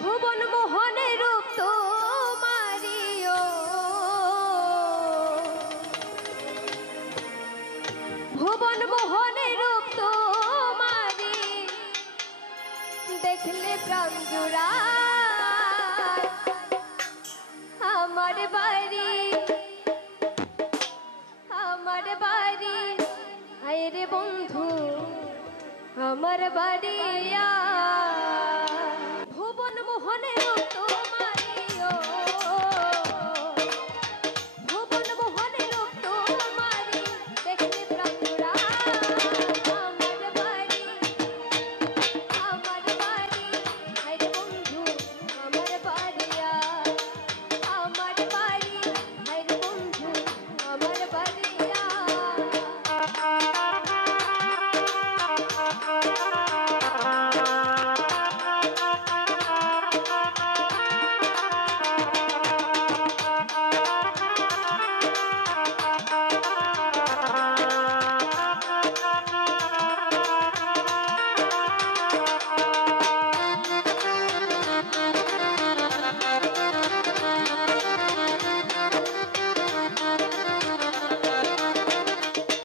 ভুবন মোহনের রূপ তোমারিও, ভুবন মোহনের রূপ তোমারি দেখলে প্রাণ জুড়ায়। আমার বাড়ি আয় রে বন্ধু, আমার বাড়ি